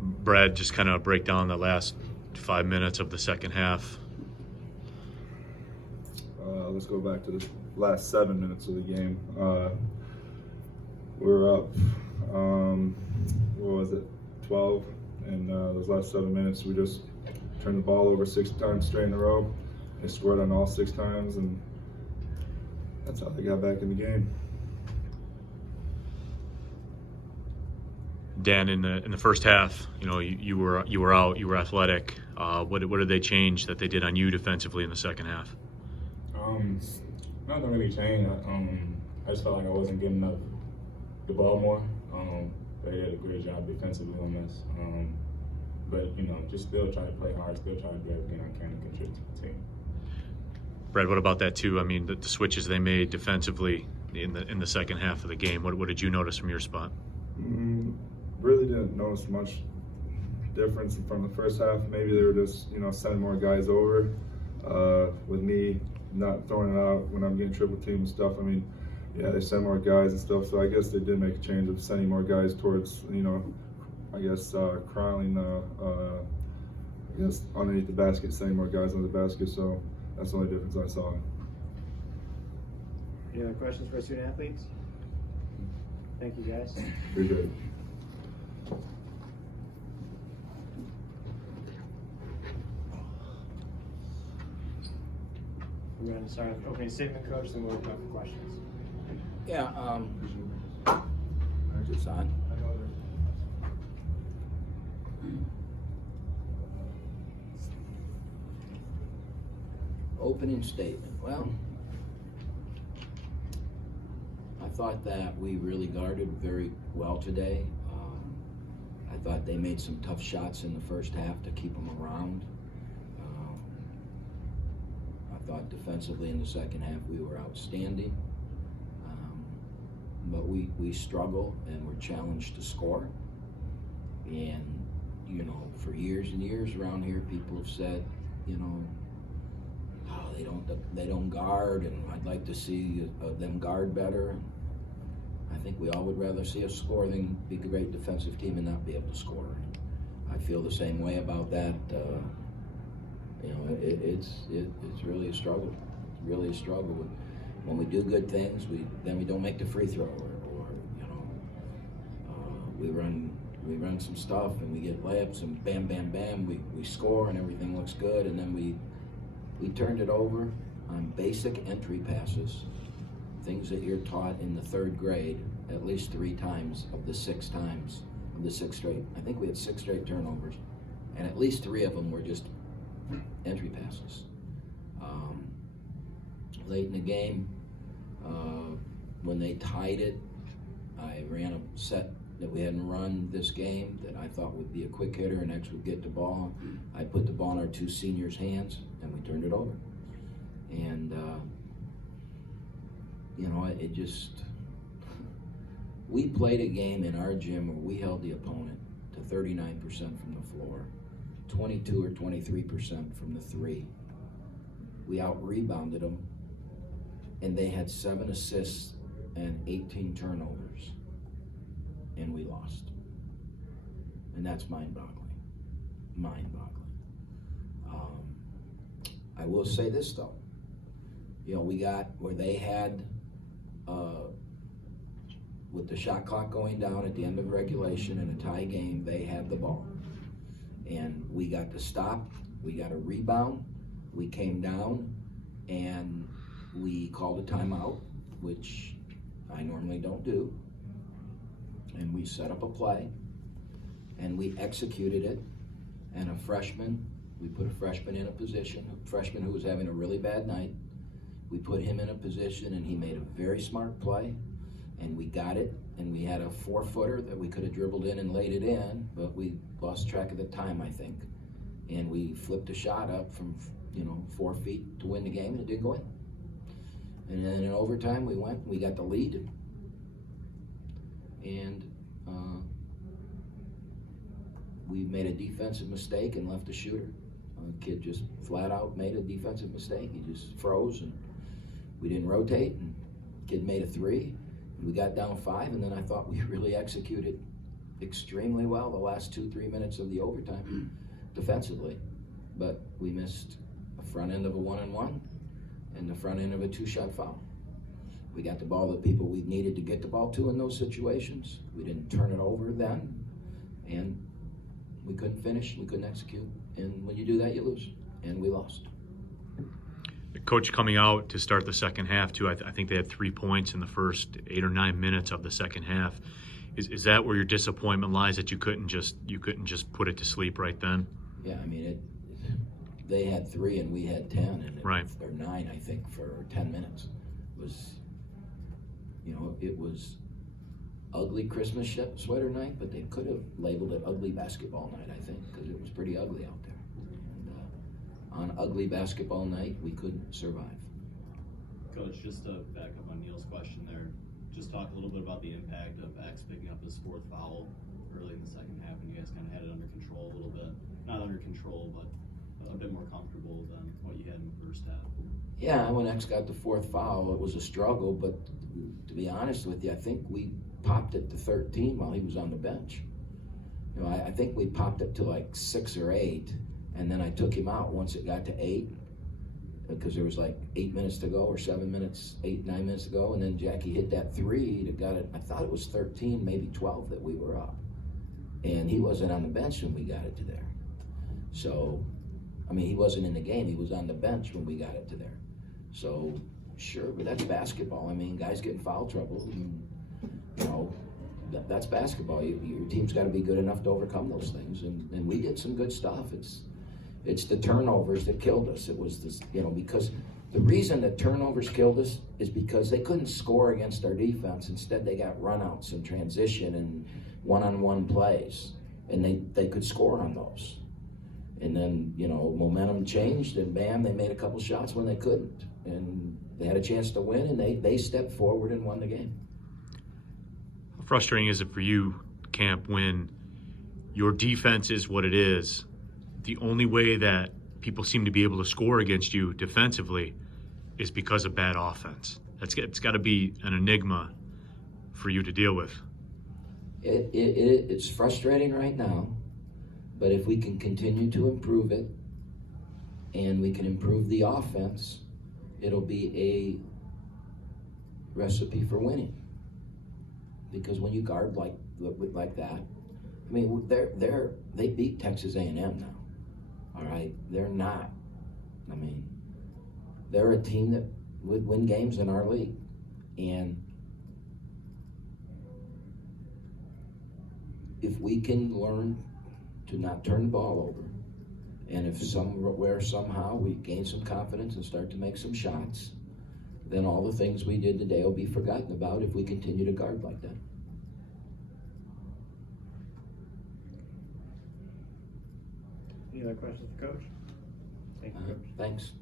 Brad, just kind of break down the last 5 minutes of the second half. Let's go back to the last 7 minutes of the game. We were up, what was it, 12, and those last 7 minutes we just turned the ball over 6 times straight in a row. They scored on all 6 times, and that's how they got back in the game. Dan, in the first half, you were out, you were athletic. What did they change that they did on you defensively in the second half? Nothing really changed. I just felt like I wasn't getting enough the ball more. They did a great job defensively on us. But just still try to play hard, still try to do everything I can to contribute to the team. Brad, what about that too? I mean, the switches they made defensively in the second half of the game. What did you notice from your spot? Really didn't notice much difference from the first half. Maybe they were just sending more guys over. With me not throwing it out when I'm getting triple team and stuff. I mean, yeah, they send more guys and stuff. So I guess they did make a change of sending more guys towards I guess crawling I guess underneath the basket, sending more guys under the basket. So that's the only difference I saw. Any other questions for our student athletes? Thank you, guys. Appreciate it. We're going to start with opening statement, Coach, then we'll open up for questions. Yeah, it's on. Opening statement. Well, I thought that we really guarded very well today. I thought they made some tough shots in the first half to keep them around. I thought defensively in the second half we were outstanding. But we struggle and we're challenged to score. And, for years and years around here, people have said, they don't guard, and I'd like to see them guard better. I think we all would rather see us score than be a great defensive team and not be able to score. I feel the same way about that. It's really a struggle. It's really a struggle. When we do good things, then we don't make the free throw, or we run some stuff and we get layups and bam, bam, bam, we score and everything looks good, and then we turned it over on basic entry passes, things that you're taught in the 3rd grade at least 3 times of the 6 times of the 6 straight. I think we had 6 straight turnovers, and at least 3 of them were just entry passes. Late in the game, when they tied it, I ran a set that we hadn't run this game that I thought would be a quick hitter and X would get the ball. I put the ball in our 2 seniors' hands and we turned it over. And it just, we played a game in our gym where we held the opponent to 39% from the floor, 22 or 23% from the 3. We out-rebounded them, and they had 7 assists and 18 turnovers, and we lost. And that's mind-boggling, mind-boggling. I will say this though, we got where they had, with the shot clock going down at the end of regulation in a tie game, they had the ball. And we got to stop, we got a rebound, we came down, and we called a timeout, which I normally don't do. And we set up a play, and we executed it, and we put a freshman in a position, a freshman who was having a really bad night. We put him in a position, and he made a very smart play, and we got it, and we had a 4-footer that we could have dribbled in and laid it in, but we lost track of the time, I think. And we flipped a shot up from 4 feet to win the game, and it didn't go in. And then in overtime, we got the lead, and we made a defensive mistake and left a shooter. A kid just flat out made a defensive mistake. He just froze, and we didn't rotate, and kid made a 3. we got down 5, and then I thought we really executed extremely well the last 2-3 minutes of the overtime defensively. But we missed the front end of a 1-and-1 and the front end of a 2-shot foul. We got the ball to the people we needed to get the ball to in those situations. We didn't turn it over then, and we couldn't finish, we couldn't execute. And when you do that, you lose, and we lost. The coach coming out to start the second half too, I think they had 3 points in the first 8 or 9 minutes of the second half. Is that where your disappointment lies, that you couldn't just put it to sleep right then? Yeah, I mean, they had 3 and we had 10, and Right. or 9, I think, for 10 minutes. It was ugly Christmas sweater night, but they could have labeled it ugly basketball night, I think, because it was pretty ugly out there. And on ugly basketball night, we couldn't survive. Coach, just to back up on Neil's question there, just talk a little bit about the impact of X picking up his 4th foul early in the second half, and you guys kind of had it under control a little bit. Not under control, but a bit more comfortable than what you had in the first half. Yeah, when X got the 4th foul, it was a struggle, but to be honest with you, I think we popped it to 13 while he was on the bench. I think we popped it to like 6 or 8, and then I took him out once it got to 8, because there was like 8 minutes to go, or 7 minutes, 8, 9 minutes to go, and then Jackie hit that 3 that got it. I thought it was 13, maybe 12 that we were up, and he wasn't on the bench when we got it to there. So, I mean, he wasn't in the game, he was on the bench when we got it to there. So, sure, but that's basketball. I mean, guys get in foul trouble, and, that's basketball. Your team's got to be good enough to overcome those things, and we did some good stuff. It's the turnovers that killed us. It was this, because the reason that turnovers killed us is because they couldn't score against our defense. Instead, they got runouts and transition and one-on-one plays, and they could score on those. And then, momentum changed, and bam, they made a couple shots when they couldn't. And they had a chance to win, and they stepped forward and won the game. How frustrating is it for you, Camp, when your defense is what it is? The only way that people seem to be able to score against you defensively is because of bad offense. It's got to be an enigma for you to deal with. It's frustrating right now, but if we can continue to improve it, and we can improve the offense, it'll be a recipe for winning. Because when you guard like that, I mean, they beat Texas A&M now. All right, they're not. I mean, they're a team that would win games in our league, and if we can learn to not turn the ball over, and if somewhere, somehow, we gain some confidence and start to make some shots, then all the things we did today will be forgotten about if we continue to guard like that. Any other questions for Coach? Thank you, Coach. Thanks.